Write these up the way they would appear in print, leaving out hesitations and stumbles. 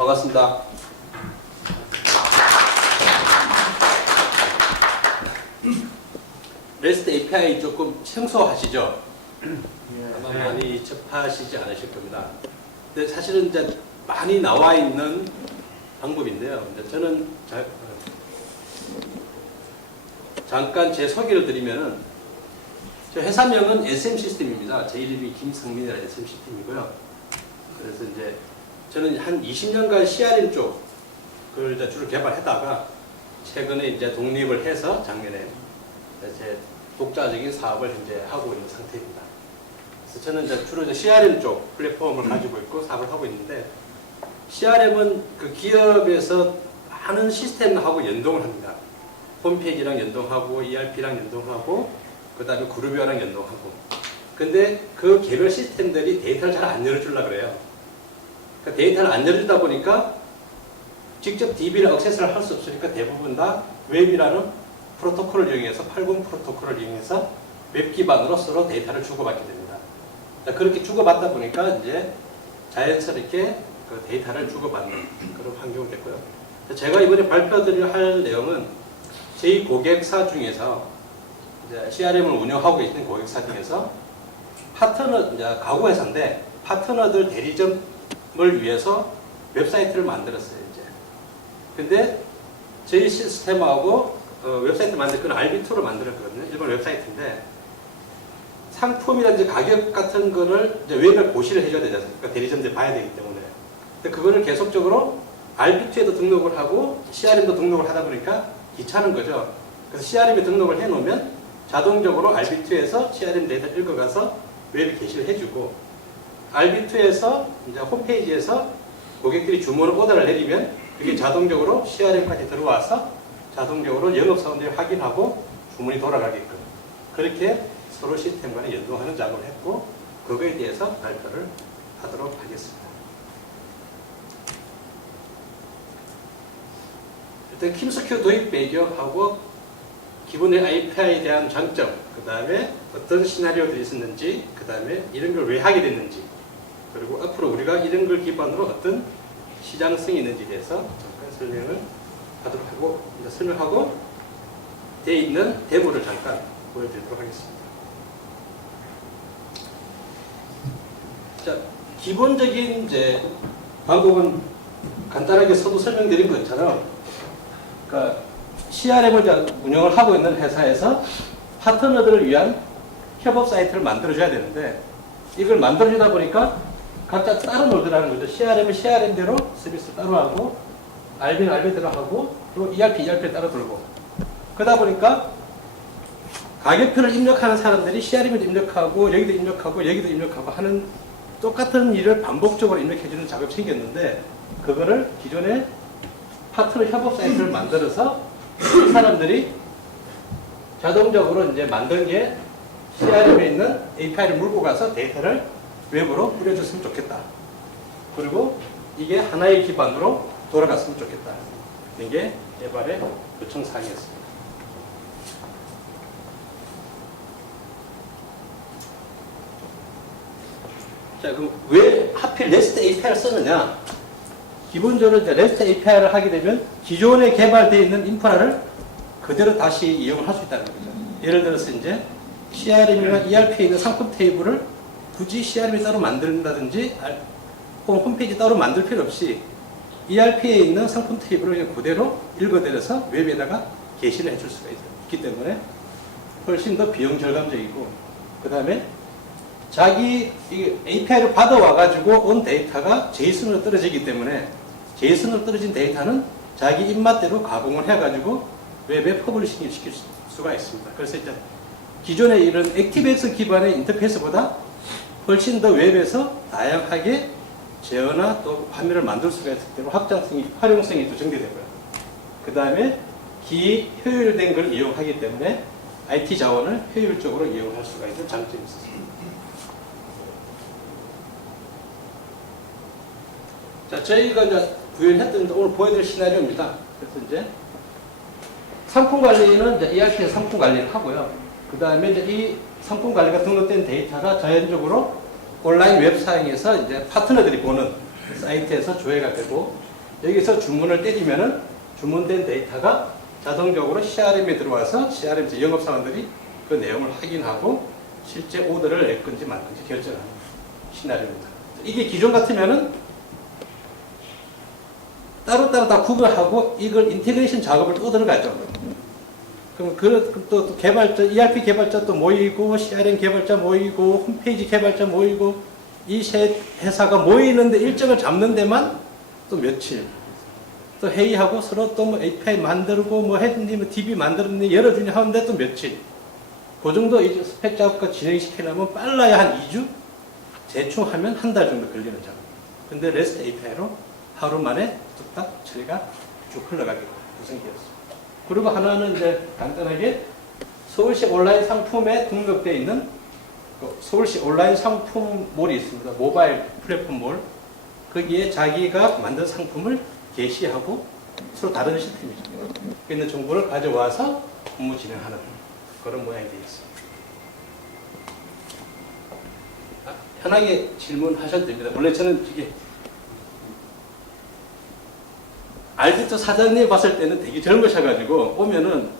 반갑습니다. REST API 조금 생소하시죠? 아마 많이 접하시지 않으실 겁니다. 근데 사실은 이제 많이 나와 있는 방법인데요. 이제 저는 잠깐 제 소개를 드리면은, 저 회사명은 SM 시스템입니다. 제 이름이 김성민이라는 SM 시스템이고요. 그래서 이제 저는 한 20년간 CRM 쪽을 이제 주로 개발하다가 최근에 이제 독립을 해서 작년에 제 독자적인 사업을 현재 하고 있는 상태입니다. 그래서 저는 이제 주로 이제 CRM 쪽 플랫폼을 가지고 있고 사업을 하고 있는데, CRM은 그 기업에서 하는 시스템하고 연동을 합니다. 홈페이지랑 연동하고 ERP랑 연동하고 그 다음에 그룹별랑 연동하고. 근데 그 개별 시스템들이 데이터를 잘 안 열어주려고 그래요. 그러니까 데이터를 안 열어주다 보니까 직접 DB를 액세스를 할 수 없으니까 대부분 다 웹이라는 프로토콜을 이용해서 80 프로토콜을 이용해서 웹 기반으로 서로 데이터를 주고받게 됩니다. 그렇게 주고받다 보니까 이제 자연스럽게 그 데이터를 주고받는 그런 환경이 됐고요. 제가 이번에 발표드릴 할 내용은 저희 고객사 중에서 이제 CRM을 운영하고 계시는 고객사 중에서 파트너, 이제 가구회사인데 파트너들 대리점을 위해서 웹사이트를 만들었어요, 이제. 근데 저희 시스템하고 웹사이트 만들 건 RB2로 만들었거든요. 일본 웹사이트인데 상품이라든지 가격 같은 거를 이제 웹에 고시를 해줘야 되지 않습니까? 대리점들이 봐야 되기 때문에. 근데 그거를 계속적으로 RB2에도 등록을 하고 CRM도 등록을 하다 보니까 귀찮은 거죠. 그래서 CRM에 등록을 해놓으면 자동적으로 RB2에서 CRM 데이터를 읽어가서 웹에 게시를 해주고, RB2에서 이제 홈페이지에서 고객들이 주문을 오더를 내리면 그게 자동적으로 CRM까지 들어와서 자동적으로 영업사원들이 확인하고 주문이 돌아가게끔 그렇게 서로 시스템 간에 연동하는 작업을 했고, 그거에 대해서 발표를 하도록 하겠습니다. 일단 킴스큐 도입 배경하고 기본의 API에 대한 장점, 그 다음에 어떤 시나리오들이 있었는지, 그 다음에 이런 걸 왜 하게 됐는지, 그리고 앞으로 우리가 이런 걸 기반으로 어떤 시장성이 있는지에 대해서 잠깐 설명을 하도록 하고, 이제 설명하고 되어 있는 데모를 잠깐 보여드리도록 하겠습니다. 자, 기본적인 이제 방법은 간단하게 서두 설명드린 것처럼, 그러니까 CRM을 운영을 하고 있는 회사에서 파트너들을 위한 협업 사이트를 만들어줘야 되는데, 이걸 만들어주다 보니까 각자 따로 놀더라는 거죠. CRM은 CRM대로 서비스 따로 하고, RB는 RB대로 하고, 또 ERP 따로 돌고. 그러다 보니까 가격표를 입력하는 사람들이 CRM에도 입력하고, 여기도 입력하고, 여기도 입력하고 하는 똑같은 일을 반복적으로 입력해주는 작업이 생겼는데, 그거를 기존에 파트너 협업 사이트를 만들어서 이 사람들이 자동적으로 이제 만든 게 CRM에 있는 API를 물고 가서 데이터를 웹으로 뿌려줬으면 좋겠다. 그리고 이게 하나의 기반으로 돌아갔으면 좋겠다. 이게 개발의 요청사항이었습니다. 자, 그럼 왜 하필 REST API를 쓰느냐? 기본적으로 이제 REST API를 하게 되면 기존에 개발되어 있는 인프라를 그대로 다시 이용을 할 수 있다는 거죠. 예를 들어서 이제 CRM이나 ERP에 있는 상품 테이블을 굳이 CRM에 따로 만든다든지 혹은 홈페이지 따로 만들 필요 없이 ERP에 있는 상품 테이블을 그냥 그대로 읽어내려서 웹에다가 게시를 해줄 수가 있기 때문에 훨씬 더 비용 절감적이고, 그 다음에 자기 API를 받아와가지고 온 데이터가 JSON으로 떨어지기 때문에 JSON으로 떨어진 데이터는 자기 입맛대로 가공을 해가지고 웹에 퍼블리싱을 시킬 수가 있습니다. 그래서 이제 기존의 이런 액티브엑스 기반의 인터페이스보다 훨씬 더 웹에서 다양하게 제어나 또 화면을 만들 수가 있기 때문에 확장성이, 활용성이 또 증대되고요. 그 다음에 기효율된 걸 이용하기 때문에 IT 자원을 효율적으로 이용할 수가 있는 장점이 있습니다. 자, 저희가 이제 구현했던 오늘 보여드릴 시나리오입니다. 그래서 이제 상품 관리는 이제 ERP에서 상품 관리를 하고요. 그 다음에 이제 이 상품 관리가 등록된 데이터가 자연적으로 온라인 웹사이트에서 이제 파트너들이 보는 사이트에서 조회가 되고, 여기서 주문을 때리면은 주문된 데이터가 자동적으로 CRM에 들어와서 CRM에서 영업사원들이 그 내용을 확인하고 실제 오더를 낼 건지 말 건지 결정하는 시나리오입니다. 이게 기존 같으면은 따로따로 다 구분하고 이걸 인테그레이션 작업을 또 들어가죠. 그럼 또 개발자, ERP 개발자 또 모이고, CRM 개발자 모이고, 홈페이지 개발자 모이고, 이 세 회사가 모이는데 일정을 잡는 데만 또 며칠. 또 회의하고 서로 또 뭐 API 만들고, 뭐 했는지, 뭐 DB 만들었는데 열어주니 하는데 또 며칠. 그 정도 이제 스펙 작업과 진행시키려면 빨라야 한 2주? 대충 하면 한 달 정도 걸리는 작업. 근데 REST API로 하루 만에 뚝딱 처리가 쭉 흘러가기로 구성되었습니다. 그리고 하나는 이제 간단하게 서울시 온라인 상품에 등록되어 있는 서울시 온라인 상품몰이 있습니다. 모바일 플랫폼 몰. 거기에 자기가 만든 상품을 게시하고 서로 다른 시스템이죠. 그 있는 정보를 가져와서 업무 진행하는 그런 모양이 되어 있습니다. 편하게 질문하셔도 됩니다. 원래 저는 이게 알비트 사장님 봤을 때는 되게 젊으셔가지고 오면은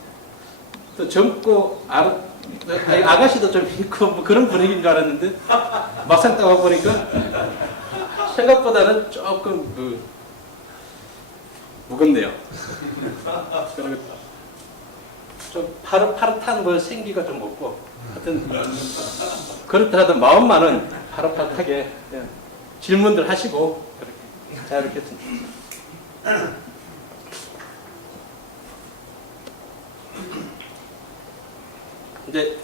또 젊고 아가씨도 좀 있고 뭐 그런 분위기인 줄 알았는데 막상 따와 보니까 생각보다는 조금 무겁네요. 좀 파릇파릇한 뭐 생기가 좀 없고 하여튼 그렇다 하던 마음만은 파릇파릇하게 그냥 질문들 하시고 그렇게 자유롭겠습니다. 이제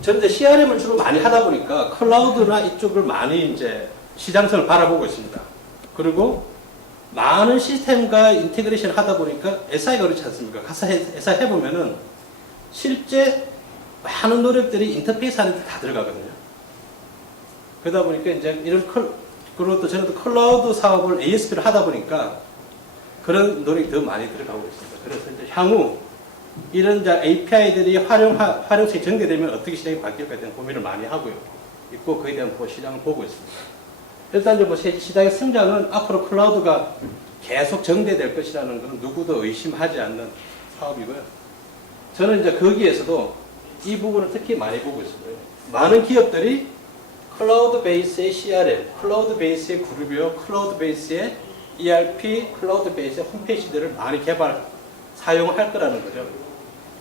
저는 이제 CRM을 주로 많이 하다 보니까 클라우드나 이쪽을 많이 이제 시장성을 바라보고 있습니다. 그리고 많은 시스템과 인테그레이션 하다 보니까 SI가 그렇지 않습니까? 가서 SI 해보면은 실제 많은 노력들이 인터페이스 하는데 다 들어가거든요. 그러다 보니까 이제 그리고 또 저는 또 클라우드 사업을 ASP를 하다 보니까 그런 노력이 더 많이 들어가고 있습니다. 그래서 이제 향후 이런 이제 API들이 활용성이 전개되면 어떻게 시장이 바뀔까에 대한 고민을 많이 하고요. 있고 그에 대한 시장을 보고 있습니다. 일단 이제 뭐 시장의 성장은 앞으로 클라우드가 계속 전개될 것이라는 것은 누구도 의심하지 않는 사업이고요. 저는 이제 거기에서도 이 부분을 특히 많이 보고 있습니다. 많은 기업들이 클라우드 베이스의 CRM, 클라우드 베이스의 그룹이요, 클라우드 베이스의 ERP, 클라우드 베이스의 홈페이지들을 많이 사용할 거라는 거죠.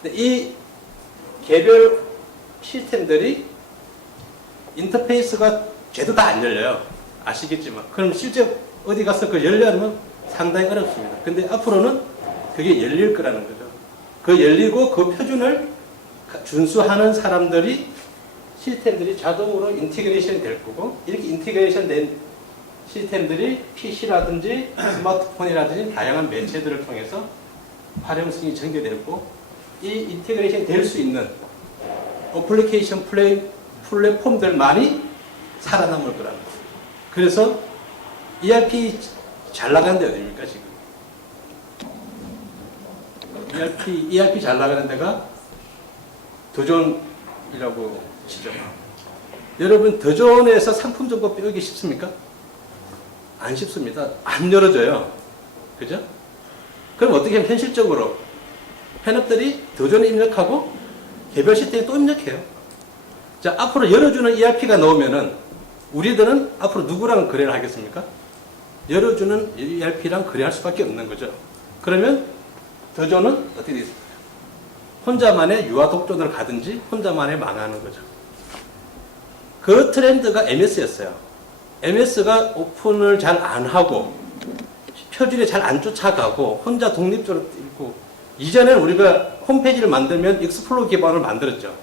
근데 이 개별 시스템들이 인터페이스가 죄도 다 안 열려요. 아시겠지만. 그럼 실제 어디 가서 그걸 열려면 상당히 어렵습니다. 근데 앞으로는 그게 열릴 거라는 거죠. 그 열리고 그 표준을 준수하는 시스템들이 자동으로 인티그레이션이 될 거고, 이렇게 인티그레이션 된 시스템들이 PC라든지 스마트폰이라든지 다양한 매체들을 통해서 활용성이 전개되고, 이 인티그레이션이 될 수 있는 어플리케이션 플랫폼들만이 살아남을 거라는 거예요. 그래서 ERP 잘 나가는 데 어디입니까, 지금? ERP 잘 나가는 데가 더존이라고 치죠. 여러분, 더존에서 상품 정보 빼기 쉽습니까? 안 쉽습니다. 안 열어줘요. 그죠? 그럼 어떻게 하면 현실적으로 팬업들이 더존에 입력하고 개별 시스템에 또 입력해요. 자, 앞으로 열어주는 ERP가 나오면은 우리들은 앞으로 누구랑 거래를 하겠습니까? 열어주는 ERP랑 거래할 수밖에 없는 거죠. 그러면 더존은 어떻게 되겠습니까? 혼자만의 유아 독존을 가든지 혼자만의 망하는 거죠. 그 트렌드가 MS였어요. MS가 오픈을 잘 안 하고 표준에 잘 안 쫓아가고 혼자 독립적으로 있고, 이전에는 우리가 홈페이지를 만들면 익스플로어 기반을 만들었죠.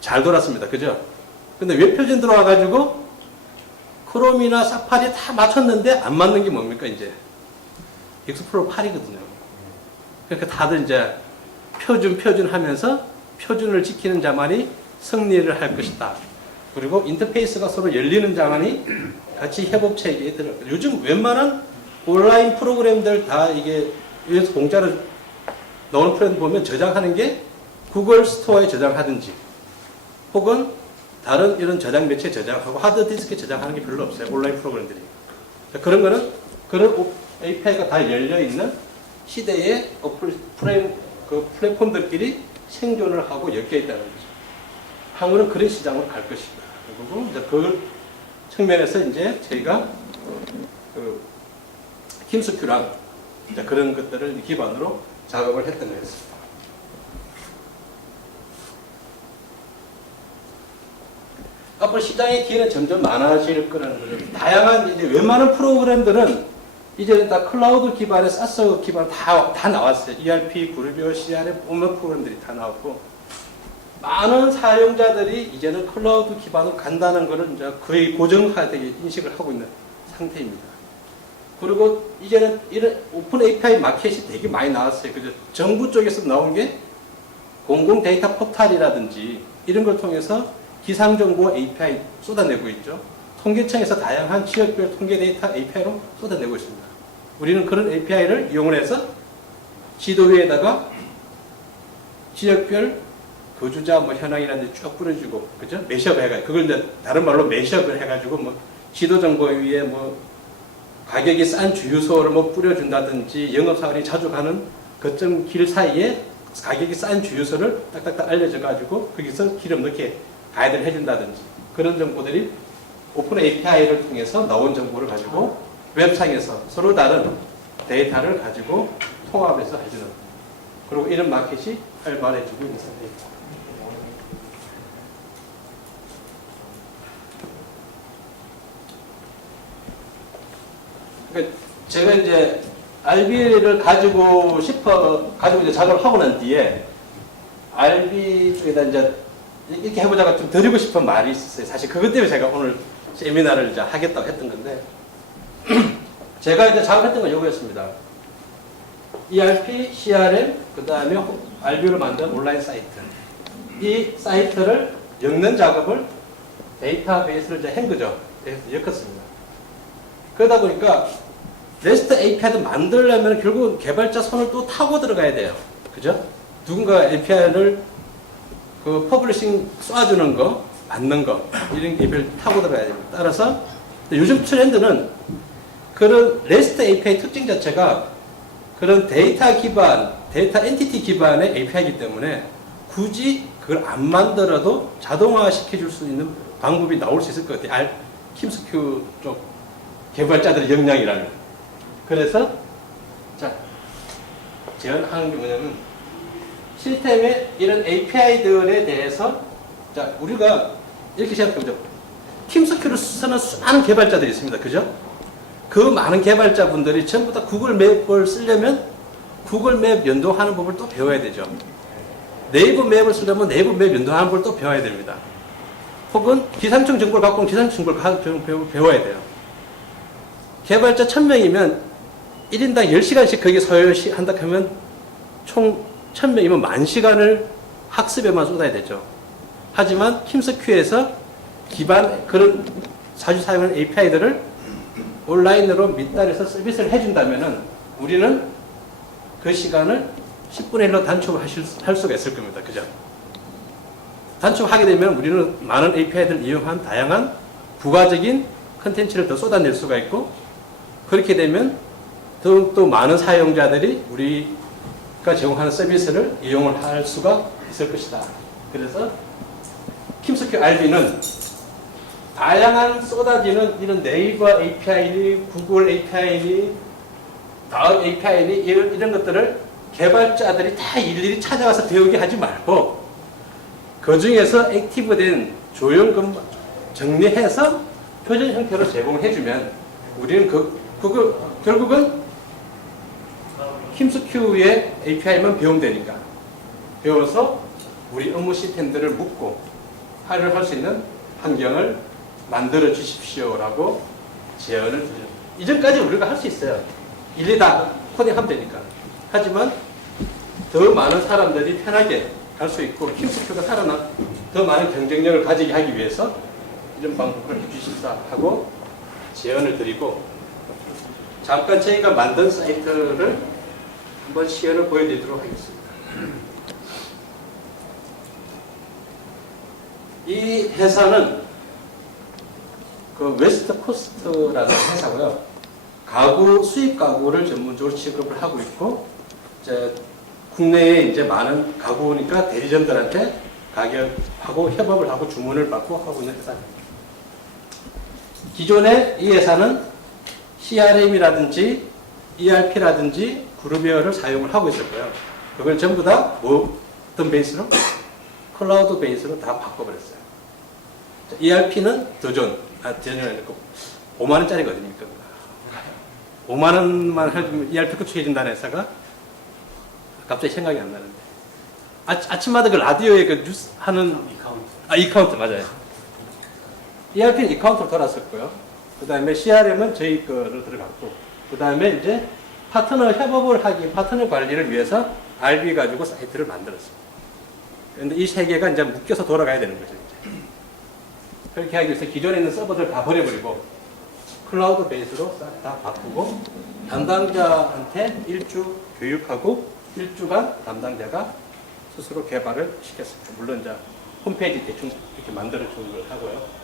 잘 돌았습니다. 그죠? 근데 웹표준 들어와가지고 크롬이나 사파리 다 맞췄는데 안 맞는 게 뭡니까, 이제? 익스플로어 8이거든요. 그러니까 다들 이제 표준 하면서 표준을 지키는 자만이 승리를 할 것이다. 그리고 인터페이스가 서로 열리는 자만이 같이 협업체계에 들어가요. 요즘 웬만한 온라인 프로그램들 다 이게 여기서 공짜로 나오는 프로그램 보면 저장하는 게 구글 스토어에 저장하든지 혹은 다른 이런 저장 매체에 저장하고 하드디스크에 저장하는 게 별로 없어요. 온라인 프로그램들이. 그런 거는 그런 API가 다 열려있는 시대의 플랫폼들끼리 생존을 하고 엮여 있다는 거죠. 향후는 그런 시장으로 갈 것이다. 그리고 이제 그 측면에서 이제 저희가 김스큐랑 이제 그런 것들을 기반으로 작업을 했던 거였습니다. 앞으로 시장의 기회는 점점 많아질 거라는 거죠. 다양한 이제 웬만한 프로그램들은 이제는 다 클라우드 기반의 사스 기반 다 나왔어요. ERP, 그룹이오, CRM, 온갖 프로그램들이 다 나왔고 많은 사용자들이 이제는 클라우드 기반으로 간다는 것을 이제 거의 고정화되게 인식을 하고 있는 상태입니다. 그리고 이제는 이런 오픈 API 마켓이 되게 많이 나왔어요. 그죠? 정부 쪽에서 나온 게 공공 데이터 포탈이라든지 이런 걸 통해서 기상정보 API 쏟아내고 있죠. 통계청에서 다양한 지역별 통계 데이터 API로 쏟아내고 있습니다. 우리는 그런 API를 이용을 해서 지도 위에다가 지역별 거주자 현황이라든지 쭉 뿌려주고, 그죠? 매시업 해가지고, 그걸 이제 다른 말로 매시업을 해가지고, 지도 정보 위에 가격이 싼 주유소를 뿌려준다든지, 영업사원이 자주 가는 거점 길 사이에 가격이 싼 주유소를 딱딱딱 알려줘가지고, 거기서 기름 넣게 가이드를 해준다든지, 그런 정보들이 오픈 API를 통해서 나온 정보를 가지고 웹상에서 서로 다른 데이터를 가지고 통합해서 해주는, 그리고 이런 마켓이 활발해지고 있는 상태입니다. 그러니까 제가 이제 RB를 가지고 이제 작업을 하고 난 뒤에 RB 쪽에다 이제 이렇게 해보자가 좀 드리고 싶은 말이 있었어요. 사실 그것 때문에 제가 오늘 세미나를 이제 하겠다고 했던 건데, 제가 이제 작업했던 건 이거였습니다. ERP, CRM, 그 다음에 RB로 만든 온라인 사이트. 이 사이트를 엮는 작업을 데이터베이스를 이제 한 거죠. 엮었습니다. 그러다 보니까 REST API도 만들려면 결국은 개발자 손을 또 타고 들어가야 돼요. 그죠? 누군가 API를 퍼블리싱 쏴주는 거, 받는 거, 이런 API를 타고 들어가야 됩니다. 따라서 요즘 트렌드는 그런 REST API 특징 자체가 그런 데이터 기반, 데이터 엔티티 기반의 API이기 때문에 굳이 그걸 안 만들어도 자동화 시켜줄 수 있는 방법이 나올 수 있을 것 같아요. 김스큐 쪽 개발자들의 역량이라면. 그래서 자, 제안하는 게 뭐냐면 시스템의 이런 API들에 대해서 자, 우리가 이렇게 생각해보죠. 팀스큐를 쓰는 수많은 개발자들이 있습니다. 그죠? 그 많은 개발자분들이 전부 다 구글 맵을 쓰려면 구글 맵 연동하는 법을 또 배워야 되죠. 네이버 맵을 쓰려면 네이버 맵 연동하는 법을 또 배워야 됩니다. 혹은 기상청 정보를 갖고 온 기상청 정보를 배워야 돼요. 개발자 1000명이면 1인당 10시간씩 거기에 소요한다 하면 총 1000명이면 10,000시간을 학습에만 쏟아야 되죠. 하지만 팀스큐에서 기반 그런 자주 사용하는 API들을 온라인으로 밑단에서 서비스를 해준다면은 우리는 그 시간을 10분의 1로 단축할 수가 있을 겁니다. 그죠? 단축하게 되면 우리는 많은 API들을 이용한 다양한 부가적인 컨텐츠를 더 쏟아낼 수가 있고, 그렇게 되면 더욱더 많은 사용자들이 우리가 제공하는 서비스를 이용을 할 수가 있을 것이다. 그래서 팀스큐 RB는 다양한 쏟아지는 이런 네이버 API니 구글 API니 다음 API니 이런 것들을 개발자들이 다 일일이 찾아가서 배우게 하지 말고 그 중에서 액티브된 조형 정리해서 표준 형태로 제공을 해주면 우리는 결국은 팀스큐의 API만 배우면 되니까 배워서 우리 업무 시스템들을 묶고 활용할 수 있는 환경을 만들어 주십시오라고 제안을 드려요. 이전까지 우리가 할 수 있어요. 일일이 다 코딩하면 되니까. 하지만 더 많은 사람들이 편하게 갈 수 있고 팀스큐가 더 많은 경쟁력을 가지게 하기 위해서 이런 방법을 해주십사 하고 제안을 드리고, 잠깐 저희가 만든 사이트를 한번 시연을 보여드리도록 하겠습니다. 이 회사는 그 웨스트 코스트라는 회사고요. 가구, 수입 가구를 전문적으로 취급을 하고 있고, 이제 국내에 이제 많은 가구니까 대리점들한테 가격하고 협업을 하고 주문을 받고 하고 있는 회사입니다. 기존에 이 회사는 CRM이라든지 ERP라든지 그룹웨어를 사용을 하고 있었고요. 그걸 전부 다 어떤 베이스로? 클라우드 베이스로 다 바꿔버렸어요. ERP는 더존, 더존이 아니고 5만 원짜리거든요. 5만 원만 해주면 ERP 구축해준다는 회사가 갑자기 생각이 안 나는데. 아침마다 그 라디오에 그 뉴스 하는 이카운트 맞아요. ERP는 이카운트로 돌았었고요. 그 다음에 CRM은 저희 거를 들어갔고, 그 다음에 이제 파트너 협업을 하기, 파트너 관리를 위해서 RB 가지고 사이트를 만들었습니다. 그런데 이 세 개가 이제 묶여서 돌아가야 되는 거죠. 이제. 그렇게 하기 위해서 기존에 있는 서버들 다 버려버리고 클라우드 베이스로 싹 다 바꾸고 담당자한테 일주 교육하고 일주간 담당자가 스스로 개발을 시켰습니다. 물론 이제 홈페이지 대충 이렇게 만들어주는 걸 하고요.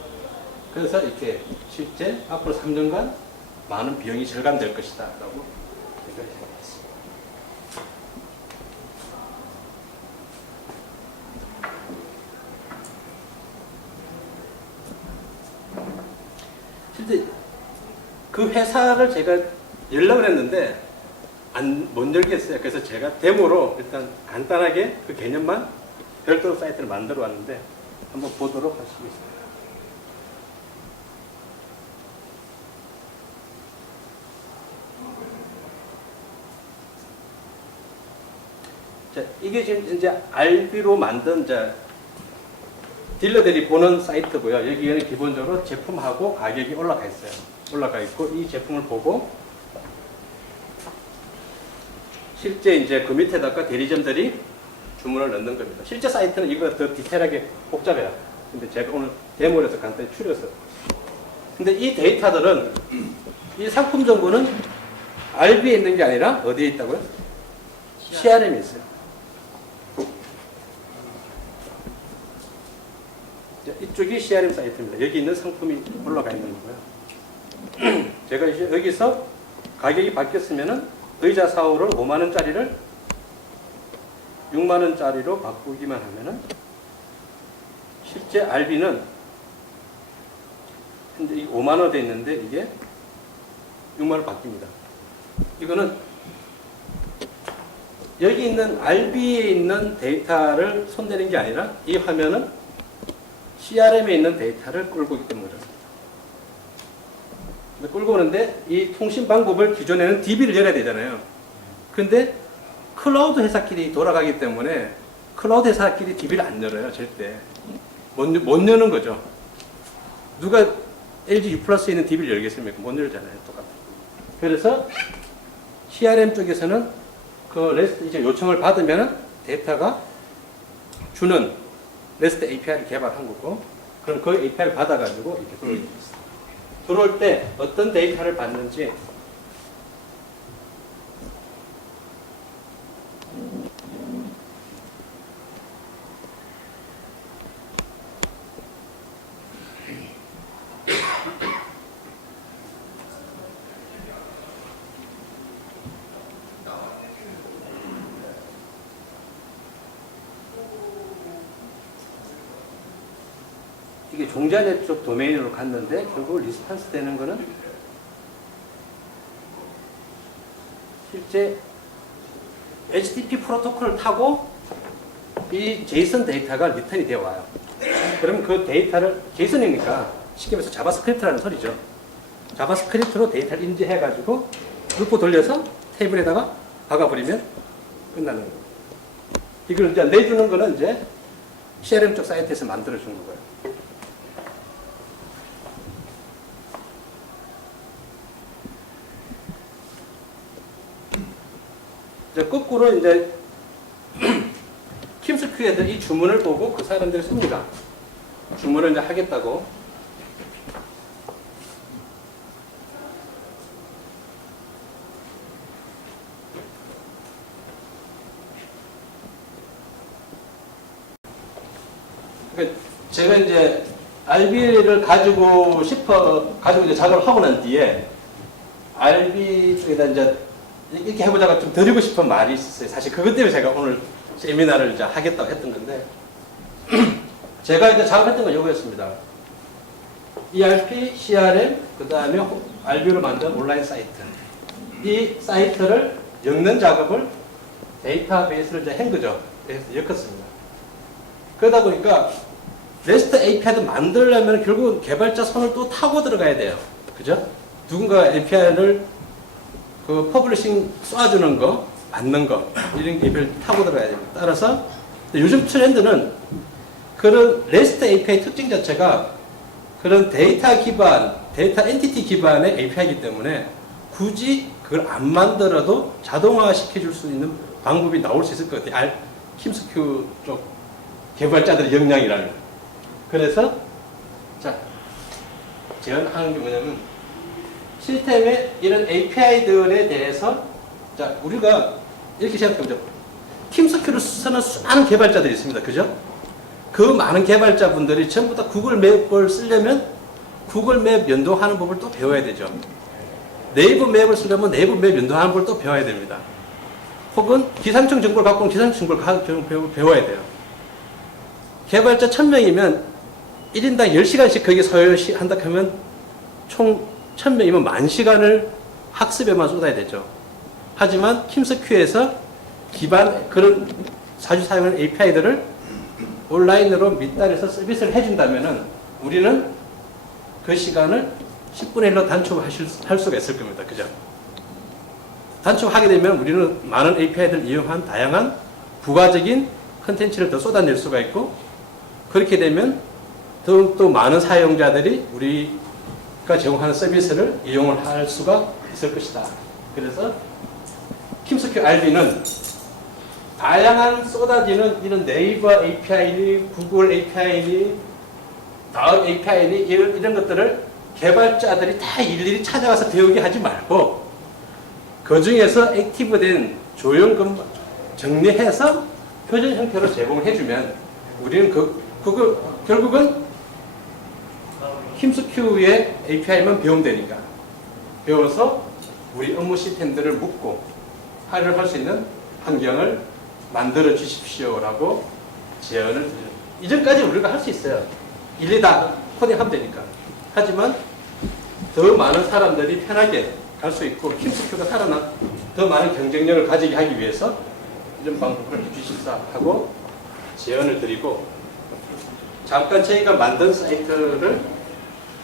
그래서 이렇게 실제 앞으로 3년간 많은 비용이 절감될 것이다 라고 생각을 해봤습니다. 실제 그 회사를 제가 연락을 했는데 못 열겠어요. 그래서 제가 데모로 일단 간단하게 그 개념만 별도로 사이트를 만들어 왔는데 한번 보도록 하시겠습니다. 자, 이게 지금 이제 RB로 만든 이제 딜러들이 보는 사이트고요. 여기에는 기본적으로 제품하고 가격이 올라가 있어요. 올라가 있고 이 제품을 보고 실제 이제 그 밑에다가 대리점들이 주문을 넣는 겁니다. 실제 사이트는 이거보다 더 디테일하게 복잡해요. 근데 제가 오늘 데모를 해서 간단히 추려서. 근데 이 데이터들은 이 상품 정보는 RB에 있는 게 아니라 어디에 있다고요? CRM에 있어요. 이쪽이 CRM 사이트입니다. 여기 있는 상품이 올라가 있는 거고요. 제가 이제 여기서 가격이 바뀌었으면은 의자 사후를 5만 원짜리를 6만 원짜리로 바꾸기만 하면은 실제 RB는 현재 5만 원 돼 있는데 이게 6만 원 바뀝니다. 이거는 여기 있는 RB에 있는 데이터를 손대는 게 아니라 이 화면은 CRM에 있는 데이터를 끌고 오기 때문에 그렇습니다. 끌고 오는데 이 통신 방법을 기존에는 DB를 열어야 되잖아요. 근데 클라우드 회사끼리 돌아가기 때문에 클라우드 회사끼리 DB를 안 열어요. 절대. 못 여는 거죠. 누가 LG U+에 있는 DB를 열겠습니까? 못 열잖아요. 똑같아요. 그래서 CRM 쪽에서는 그 REST 이제 요청을 받으면 데이터가 주는 REST API를 개발한 거고, 그럼 그 API를 받아가지고 이렇게 들어오게 됩니다. 들어올 때 어떤 데이터를 받는지 이게 종자넷 쪽 도메인으로 갔는데 결국 리스판스 되는 거는 실제 HTTP 프로토콜을 타고 이 제이슨 데이터가 리턴이 되어 와요. 그럼 그 데이터를 제이슨이니까 쉽게 말해서 자바스크립트라는 소리죠. 자바스크립트로 데이터를 인지해가지고 루프 돌려서 테이블에다가 박아버리면 끝나는 거예요. 이걸 이제 내주는 거는 이제 CRM 쪽 사이트에서 만들어주는 거예요. 거꾸로 이제 킴스큐에서 이 주문을 보고 그 사람들이 씁니다. 주문을 이제 하겠다고. 그러니까 제가 이제 RB를 가지고 이제 작업을 하고 난 뒤에 RB 쪽에다 이제 이렇게 해보자고 좀 드리고 싶은 말이 있었어요. 사실 그것 때문에 제가 오늘 세미나를 이제 하겠다고 했던 건데, 제가 이제 작업했던 건 이거였습니다. ERP, CRM, 그 다음에 RB로 만든 온라인 사이트. 이 사이트를 엮는 작업을 데이터베이스를 이제 한 거죠. 그래서 엮었습니다. 그러다 보니까 REST API도 만들려면 결국은 개발자 손을 또 타고 들어가야 돼요. 그죠? 누군가 API를 그 퍼블리싱 쏴주는 거, 받는 거, 이런 API를 타고 들어가야 됩니다. 따라서 요즘 트렌드는 그런 REST API 특징 자체가 그런 데이터 기반, 데이터 엔티티 기반의 API이기 때문에 굳이 그걸 안 만들어도 자동화 시켜줄 수 있는 방법이 나올 수 있을 것 같아요. 킴스큐 쪽 개발자들의 역량이라면. 그래서 자, 제안하는 게 뭐냐면 시스템의 이런 API들에 대해서 자, 우리가 이렇게 생각해보죠. 킴스큐를 쓰는 수많은 개발자들이 있습니다. 그죠? 그 많은 개발자분들이 전부 다 구글 맵을 쓰려면 구글 맵 연동하는 법을 또 배워야 되죠. 네이버 맵을 쓰려면 네이버 맵 연동하는 법을 또 배워야 됩니다. 혹은 기상청 정보를 갖고 온 기상청 정보를 배워야 돼요. 개발자 1000명이면 1인당 10시간씩 거기에 소요한다 하면 총 1000명이면 10,000시간을 학습에만 쏟아야 되죠. 하지만 킴스큐에서 기반 그런 자주 사용하는 API들을 온라인으로 밑단에서 서비스를 해준다면은 우리는 그 시간을 10분의 1로 단축할 수가 있을 겁니다. 그죠? 단축하게 되면 우리는 많은 API들을 이용한 다양한 부가적인 컨텐츠를 더 쏟아낼 수가 있고, 그렇게 되면 더욱더 많은 사용자들이 우리가 제공하는 서비스를 이용을 할 수가 있을 것이다. 그래서 킴스큐 RB는 다양한 쏟아지는 이런 네이버 API니 구글 API니 다음 API니 이런 것들을 개발자들이 다 일일이 찾아가서 배우게 하지 말고 그 중에서 액티브된 조형 정리해서 표준 형태로 제공을 해주면 우리는 그걸 결국은 킴스큐의 API만 배우면 되니까 배워서 우리 업무 시스템들을 묶고 활용을 할 수 있는 환경을 만들어 주십시오라고 제안을 드립니다. 이전까지 우리가 할 수 있어요. 일일이 다 코딩하면 되니까. 하지만 더 많은 사람들이 편하게 갈 수 있고 킴스큐가 살아나 더 많은 경쟁력을 가지게 하기 위해서 이런 방법을 해주십사 하고 제안을 드리고, 잠깐 저희가 만든 사이트를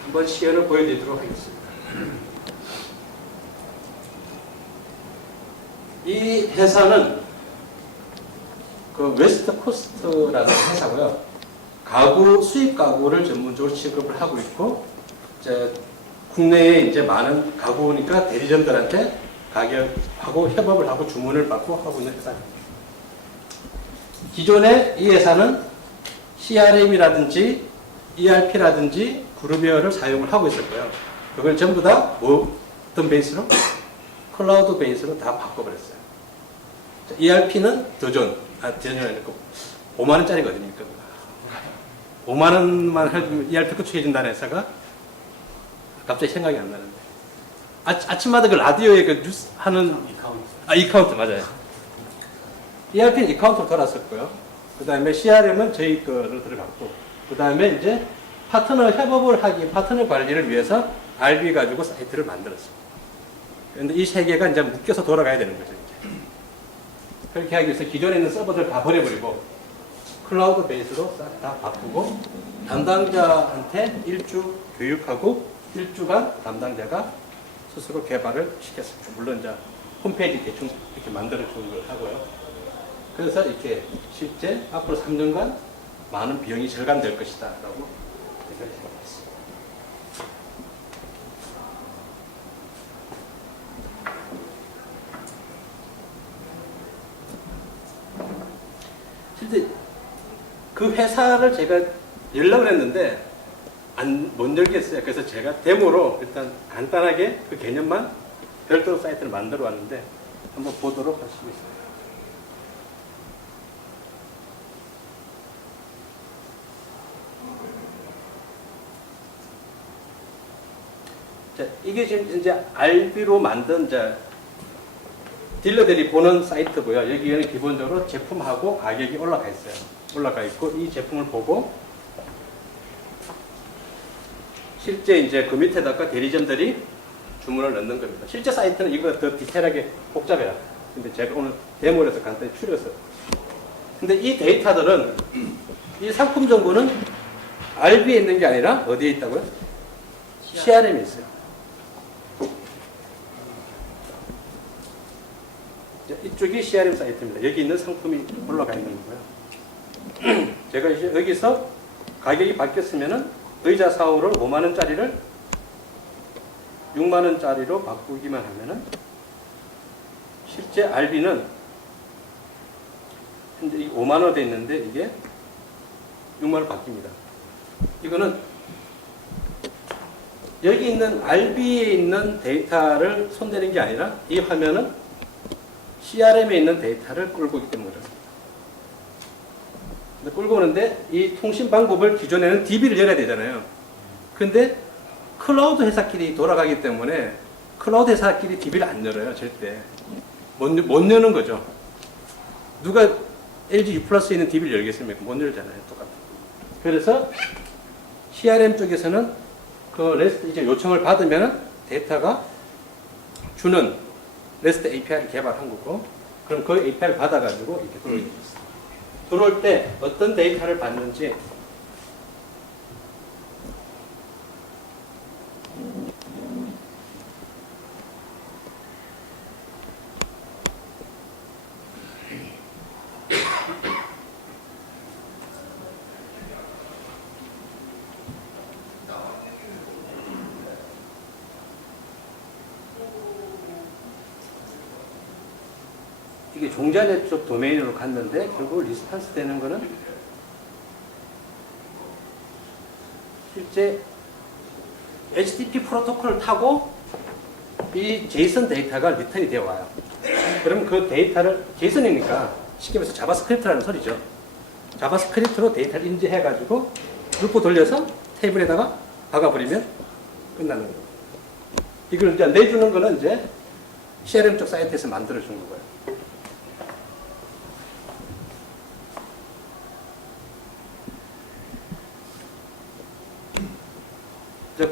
한번 시연을 보여드리도록 하겠습니다. 이 회사는 그 웨스트 코스트라는 회사고요. 가구, 수입 가구를 전문적으로 취급을 하고 있고, 이제 국내에 이제 많은 가구니까 대리점들한테 가격하고 협업을 하고 주문을 받고 하고 있는 회사입니다. 기존에 이 회사는 CRM이라든지 ERP라든지 그룹웨어를 사용을 하고 있었고요. 그걸 전부 다 어떤 베이스로? 클라우드 베이스로 다 바꿔버렸어요. ERP는 더존, 더존이 아니고 5만원짜리거든요. 5만원만 하면 ERP 구축해준다는 회사가 갑자기 생각이 안 나는데. 아침마다 그 라디오에 그 뉴스 하는 이카운트 맞아요. ERP는 이카운트로 돌았었고요. 그 다음에 CRM은 저희 거로 들어갔고, 그 다음에 이제 파트너 협업을 하기, 파트너 관리를 위해서 RB 가지고 사이트를 만들었습니다. 그런데 이 세 개가 이제 묶여서 돌아가야 되는 거죠, 이제. 그렇게 하기 위해서 기존에 있는 서버들 다 버려버리고, 클라우드 베이스로 싹 다 바꾸고, 담당자한테 1주 교육하고, 1주간 담당자가 스스로 개발을 시켰습니다. 물론 이제 홈페이지 대충 이렇게 만들어주는 걸 하고요. 그래서 이렇게 실제 앞으로 3년간 많은 비용이 절감될 것이다 라고 생각했습니다. 실제 그 회사를 제가 열려고 했는데 못 열겠어요. 그래서 제가 데모로 일단 간단하게 그 개념만 별도 사이트를 만들어 왔는데 한번 보도록 하시겠습니다. 이 이게 지금 이제 RB로 만든 이제 딜러들이 보는 사이트고요. 여기에는 기본적으로 제품하고 가격이 올라가 있어요. 올라가 있고 이 제품을 보고 실제 이제 그 밑에다가 대리점들이 주문을 넣는 겁니다. 실제 사이트는 이거 더 디테일하게 복잡해요. 근데 제가 오늘 데모를 해서 간단히 추렸어요. 근데 이 데이터들은 이 상품 정보는 RB에 있는 게 아니라 어디에 있다고요? CRM에 있어요. 이쪽이 CRM 사이트입니다. 여기 있는 상품이 올라가 있는 거고요. 제가 이제 여기서 가격이 바뀌었으면은 의자 사후를 5만 원짜리를 6만 원짜리로 바꾸기만 하면은 실제 RB는 현재 5만 원 돼 있는데 이게 6만 원 바뀝니다. 이거는 여기 있는 RB에 있는 데이터를 손대는 게 아니라 이 화면은 CRM에 있는 데이터를 끌고 오기 때문에 그렇습니다. 끌고 오는데 이 통신 방법을 기존에는 DB를 열어야 되잖아요. 근데 클라우드 회사끼리 돌아가기 때문에 클라우드 회사끼리 DB를 안 열어요. 절대. 못 여는 거죠. 누가 LG U+에 있는 DB를 열겠습니까? 못 열잖아요. 똑같아요. 그래서 CRM 쪽에서는 그 REST 이제 요청을 받으면 데이터가 주는 REST API를 개발한 거고, 그럼 그 API를 받아가지고 이렇게 들어오게 되었어요. 들어올 때 어떤 데이터를 받는지 이게 종자넷 쪽 도메인으로 갔는데 결국 리스판스 되는 거는 실제 HTTP 프로토콜을 타고 이 제이슨 데이터가 리턴이 되어 와요. 그럼 그 데이터를 제이슨이니까 쉽게 말해서 자바스크립트라는 소리죠. 자바스크립트로 데이터를 인지해 가지고 루프 돌려서 테이블에다가 박아버리면 끝나는 거예요. 이걸 이제 내주는 거는 이제 CRM 쪽 사이트에서 만들어 주는 거예요.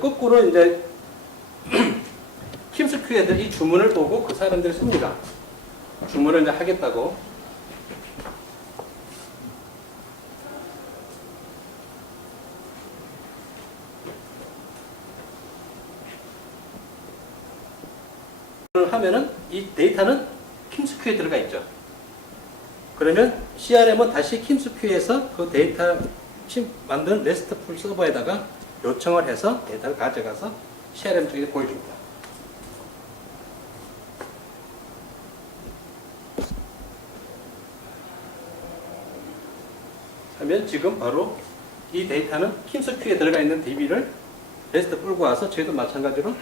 거꾸로 이제 킴스큐 애들 이 주문을 보고 그 사람들이 씁니다. 주문을 이제 하겠다고. 하면은 이 데이터는 킴스큐에 들어가 있죠. 그러면 CRM은 다시 킴스큐에서 그 데이터 만든 레스트풀 서버에다가 요청을 해서 데이터를 가져가서 CRM 쪽에 보여줍니다. 그러면 지금 바로 이 데이터는 킴스큐에 들어가 있는 DB를 레스트 끌고 와서 저희도 마찬가지로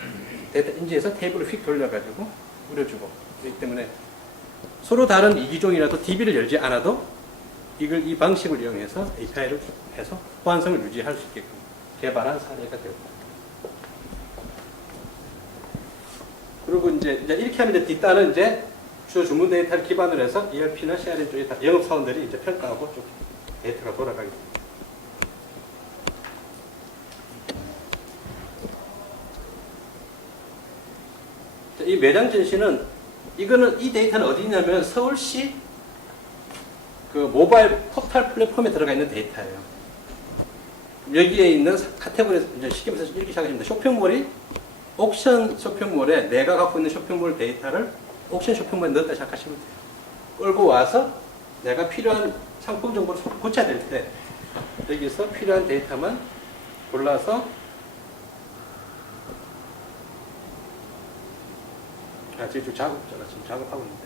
데이터 인지해서 테이블을 휙 돌려가지고 우려주고, 그렇기 때문에 서로 다른 이기종이라도 DB를 열지 않아도 이 방식을 이용해서 API를 해서 호환성을 유지할 수 있게끔 개발한 사례가 되었다. 그리고 이제 이렇게 하면 이제 뒷단은 이제 주 주문 데이터를 기반으로 해서 ERP나 CRM 쪽에 영업사원들이 이제 평가하고 좀 데이터가 돌아가게 됩니다. 이 매장 전시는 이 데이터는 어디 있냐면 서울시 그 모바일 포털 플랫폼에 들어가 있는 데이터예요. 여기에 있는 카테고리에서 이제 쉽게 말해서 이렇게 시작합니다. 쇼핑몰이 옥션 쇼핑몰에 내가 갖고 있는 쇼핑몰 데이터를 옥션 쇼핑몰에 넣었다 시작하시면 돼요. 끌고 와서 내가 필요한 상품 정보를 고쳐야 될 때 여기서 필요한 데이터만 골라서 지금 작업하고 있는데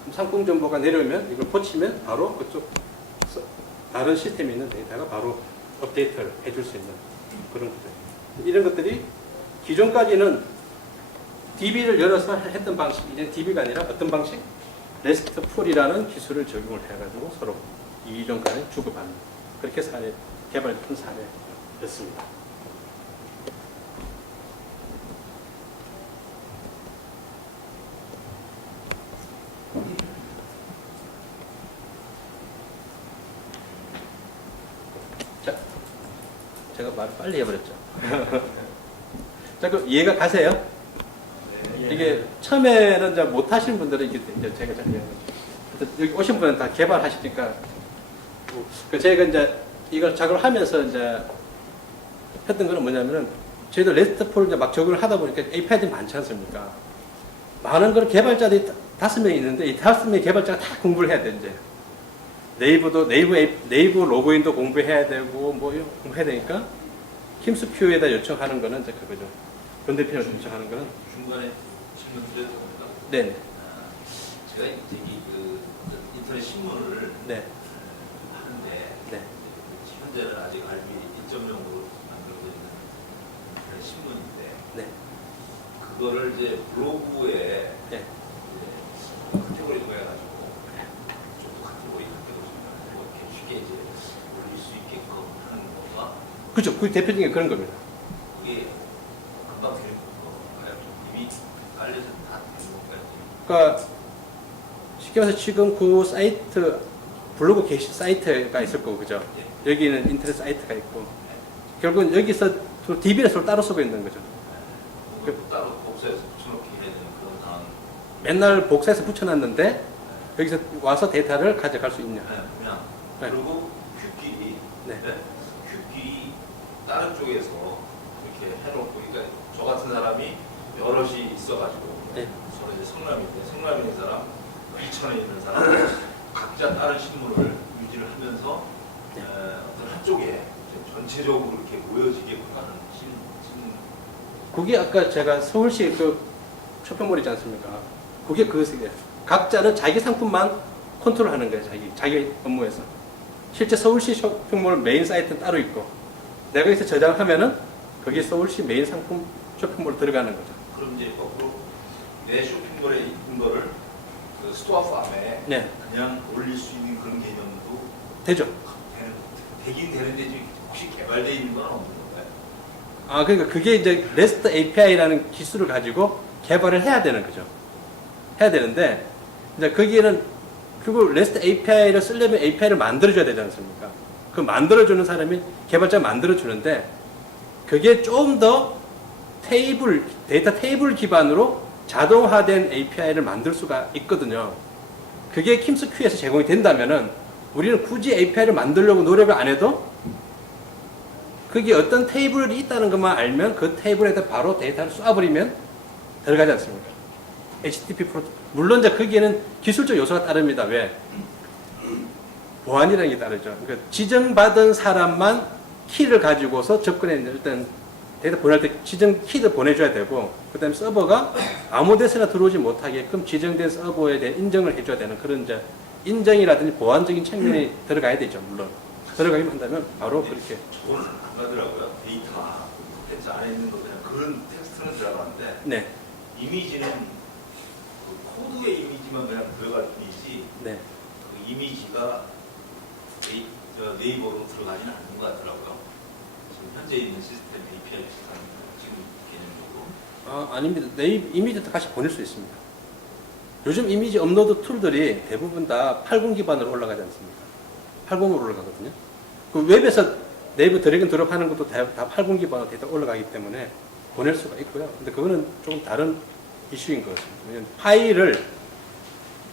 그럼 상품 정보가 내려오면 이걸 고치면 바로 그쪽 다른 시스템에 있는 데이터가 바로 업데이트를 해줄 수 있는 그런 거죠. 이런 것들이 기존까지는 DB를 열어서 했던 방식, 이제 DB가 아니라 어떤 방식? 레스트풀이라는 기술을 적용을 해가지고 서로 이기종 간에 주고받는 그렇게 개발된 사례였습니다. 제가 말을 빨리 해버렸죠. 자, 그 이해가 가세요? 네. 이게 처음에는 이제 못 하시는 분들은 이게 이제 제가 잘 이해하는 거죠. 여기 오신 분은 다 개발하시니까. 그 제가 이제 이걸 작업을 하면서 이제 했던 거는 뭐냐면은 저희도 레스트폴 이제 막 적용을 하다 보니까 API들이 많지 않습니까? 많은 걸 개발자들이 5명이 있는데 이 5명의 개발자가 다 공부를 해야 돼, 이제. 네이버 로그인도 공부해야 되고 뭐 이런 거 공부해야 되니까 킴스큐에다 요청하는 거는 이제 그거죠. 건대편을 요청하는 거는. 중간에 질문 드려도 됩니까? 네. 제가 저기 그 인터넷 신문을 네. 하는데 네. 현재는 아직 RB 1.0으로 만들고 있는 그런 신문인데 네. 그거를 이제 블로그에 네. 카테고리로 해가지고 좀 카테고리 뭐 이렇게 쉽게 이제 올릴 수 있게끔 하는 거가 그죠. 그 대표적인 게 그런 겁니다. 그게 금방 되는 건가요? 이미 깔려서 다 되는 건가요? 그러니까 쉽게 말해서 지금 그 사이트 블로그 게시 사이트가 있을 거고 그죠. 여기는 인터넷 사이트가 있고 결국은 여기서 DB를 서로 따로 쓰고 있는 거죠. 그걸 따로 복사해서 붙여놓기 해야 되는 그런 상황. 맨날 복사해서 붙여놨는데 여기서 와서 데이터를 가져갈 수 있냐. 그냥 네. 그리고 큐끼리 네. 큐끼리 다른 쪽에서 이렇게 해놓고 그러니까 저 같은 사람이 여럿이 있어가지고 네. 서로 이제 성남에 있는 사람, 이천에 있는 사람 각자 다른 신문을 유지를 하면서 네. 어떤 한쪽에 전체적으로 이렇게 모여지게끔 하는 신문. 그게 아까 제가 서울시 그 쇼핑몰 있지 않습니까? 그게 그것이에요. 각자는 자기 상품만 컨트롤하는 거예요. 자기 업무에서. 실제 서울시 쇼핑몰 메인 사이트는 따로 있고 내가 여기서 저장하면은 거기 서울시 메인 상품 쇼핑몰 들어가는 거죠. 그럼 이제 거꾸로 내 쇼핑몰에 있는 거를 그 스토어 팜에 네. 그냥 올릴 수 있는 그런 개념도 되죠. 되긴 되는데 지금 혹시 개발되어 있는 건 없는 건가요? 아, 그러니까 그게 이제 REST API라는 기술을 가지고 개발을 해야 되는 거죠. 해야 되는데, 이제 거기에는, 그리고 REST API를 쓰려면 API를 만들어줘야 되지 않습니까? 그 만들어주는 사람이 개발자가 만들어주는데, 그게 좀 더 데이터 테이블 기반으로 자동화된 API를 만들 수가 있거든요. 그게 킴스큐에서 제공이 된다면은, 우리는 굳이 API를 만들려고 노력을 안 해도 그게 어떤 테이블이 있다는 것만 알면 그 테이블에다 바로 데이터를 쏴버리면 들어가지 않습니까? HTTP 프로토콜. 물론 이제 거기에는 기술적 요소가 따릅니다. 왜? 보안이라는 게 따르죠. 그러니까 지정받은 사람만 키를 가지고서 접근했는데 일단 데이터 보낼 때 지정 키를 보내줘야 되고 그 다음에 서버가 아무 데서나 들어오지 못하게끔 지정된 서버에 대한 인정을 해줘야 되는 그런 이제 인정이라든지 보안적인 측면이 들어가야 되죠. 물론. 들어가기만 한다면 바로 그렇게. 저는 안 가더라고요. 데이터 안에 있는 거 그냥 그런 텍스트는 들어가는데 네. 이미지는 그 코드의 이미지만 그냥 들어갈 뿐이지 네. 그 이미지가 네이버로 들어가지는 않는 것 같더라고요. 지금 현재 있는 시스템 API 시스템 지금 개념적으로. 아닙니다. 이미지도 같이 보낼 수 있습니다. 요즘 이미지 업로드 툴들이 대부분 다 80 기반으로 올라가지 않습니까? 80으로 올라가거든요. 그 웹에서 네이버 드래곤 드롭하는 것도 다 80 기반으로 데이터 올라가기 때문에 보낼 수가 있고요. 근데 그거는 조금 다른 이슈인 것 같습니다. 왜냐하면 파일을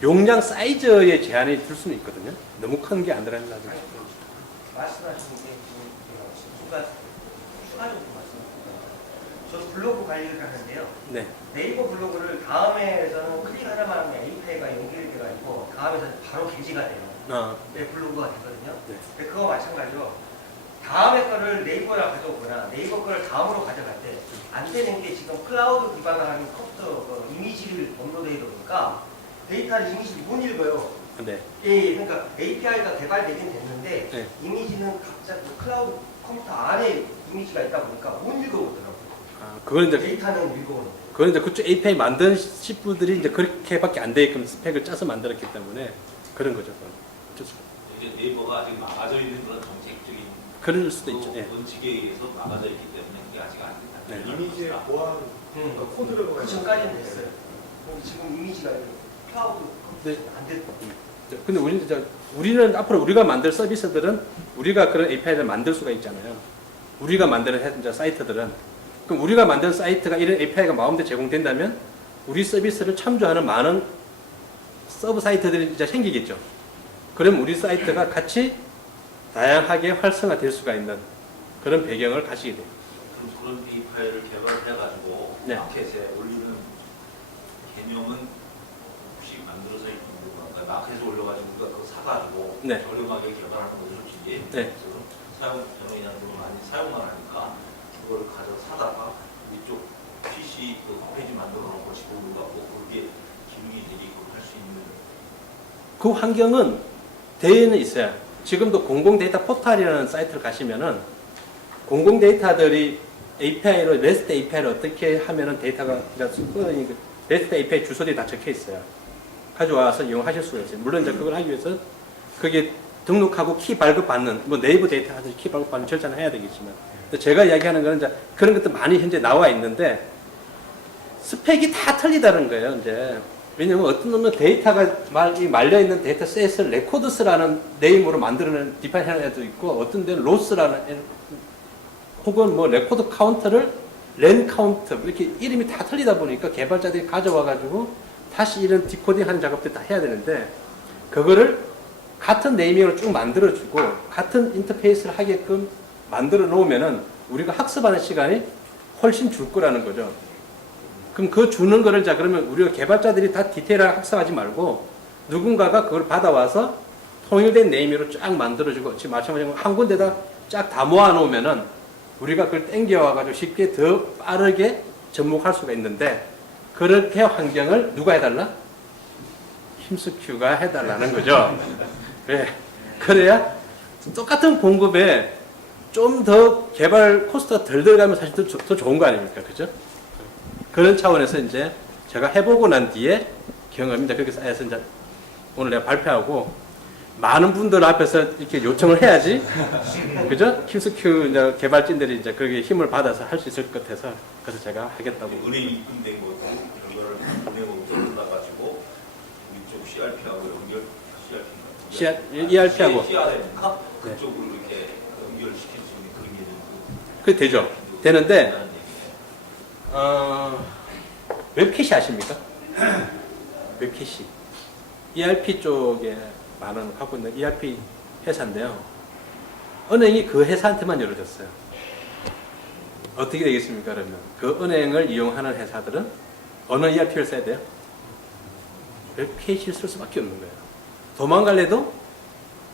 용량 사이즈에 제한이 들 수는 있거든요. 너무 큰 게 안 들어간다든지. 말씀하신 게 추가적으로 말씀드릴게요. 저도 블로그 관리를 하는데요. 네. 네이버 블로그를 다음에서는 클릭하자마자 하면 API가 연결되가 있고 다음에서 바로 게시가 돼요. 네, 블로그가 되거든요. 네. 근데 그거 마찬가지로 다음에 거를 네이버에 가져오거나 네이버 거를 다음으로 가져갈 때 안 되는 게 지금 클라우드 기반화하는 컴퓨터 이미지를 업로드해 놓으니까 데이터를 이미지를 못 읽어요. 네. 예, 그러니까 API가 개발되긴 됐는데 네. 이미지는 각자 그 클라우드 컴퓨터 안에 이미지가 있다 보니까 못 읽어오더라고요. 그건 이제 데이터는 읽어오는데. 그건 이제 그쪽 API 만드신 분들이 이제 그렇게밖에 안 되게끔 스펙을 짜서 만들었기 때문에 그런 거죠. 이제 네이버가 아직 막아져 있는 그런 정책적인 그럴 수도 있죠. 예. 원칙에 의해서 막아져 있기 때문에 그게 아직 안 된다. 네. 이미지의 보안 그러니까 코드를 그 전까지는 됐어요. 근데 지금 이미지가 클라우드 네. 안 됐고. 근데 우리는 앞으로 우리가 만들 서비스들은 우리가 그런 API를 만들 수가 있잖아요. 우리가 만드는 이제 사이트들은. 그럼 우리가 만든 사이트가 이런 API가 마음대로 제공된다면 우리 서비스를 참조하는 많은 서브 사이트들이 이제 생기겠죠. 그럼 우리 사이트가 같이 다양하게 활성화될 수가 있는 그런 배경을 가지게 돼요. 그럼 그런 API를 개발해가지고 네. 마켓에 올리는 개념은 혹시 만들어서 있는 건가요? 마켓에 올려가지고 우리가 그거 사가지고 네. 저렴하게 개발하는 거죠, 솔직히. 네. 그래서 사용자들은 많이 사용만 하니까 그걸 가져서 사다가 이쪽 PC 그 홈페이지 만들어 놓고 집어넣고 그게 기능이들이 할 수 있는. 그 환경은 대에는 있어요. 지금도 공공 데이터 포탈이라는 사이트를 가시면은 공공 데이터들이 API로 REST API를 어떻게 하면은 데이터가 REST API 주소들이 다 적혀 있어요. 가져와서 이용하실 수가 있어요. 물론 이제 그걸 하기 위해서 그게 등록하고 키 발급받는 뭐 네이버 데이터 하듯이 키 발급받는 절차는 해야 되겠지만 제가 이야기하는 거는 이제 그런 것도 많이 현재 나와 있는데 스펙이 다 틀리다는 거예요. 이제 왜냐면 어떤 놈은 데이터가 말려 있는 데이터 셋을 레코드스라는 네임으로 만들어낸 디파인 하는 애도 있고 어떤 데는 로스라는 혹은 뭐 레코드 카운터를 랜 카운터 이렇게 이름이 다 틀리다 보니까 개발자들이 가져와 가지고 다시 이런 디코딩 하는 작업들 다 해야 되는데 그거를 같은 네이밍으로 쭉 만들어주고 같은 인터페이스를 하게끔 만들어 놓으면은 우리가 학습하는 시간이 훨씬 줄 거라는 거죠. 그럼 그 주는 거를 자 그러면 우리가 개발자들이 다 디테일하게 학습하지 말고 누군가가 그걸 받아와서 통일된 네이밍으로 쫙 만들어주고 지금 마찬가지로 한 군데다 쫙 다 모아 놓으면은 우리가 그걸 땡겨와 가지고 쉽게 더 빠르게 접목할 수가 있는데 그렇게 환경을 누가 해달라? 힘스큐가 해달라는 거죠. 네. 그래야 똑같은 공급에 좀 더 개발 코스트가 덜 들어가면 사실 더 좋은 거 아닙니까? 그죠? 그런 차원에서 이제 제가 해보고 난 뒤에 경험이 이제 그렇게 쌓여서 이제 오늘 내가 발표하고 많은 분들 앞에서 이렇게 요청을 해야지. 그죠? 힘스큐 이제 개발진들이 이제 거기에 힘을 받아서 할 수 있을 것 같아서 그래서 제가 하겠다고. 은행 입금된 것도 결과를 은행으로 올라가지고 이쪽 CRP하고 연결 ERP하고 CRM인가? 그쪽으로 이렇게 연결시킬 수 있는 그런 게 그게 되죠. 되는데 웹캐시 아십니까? 웹캐시 ERP 쪽에 많은 갖고 있는 ERP 회사인데요. 은행이 그 회사한테만 열어줬어요. 어떻게 되겠습니까? 그러면 그 은행을 이용하는 회사들은 어느 ERP를 써야 돼요? 웹캐시를 쓸 수밖에 없는 거예요. 도망갈래도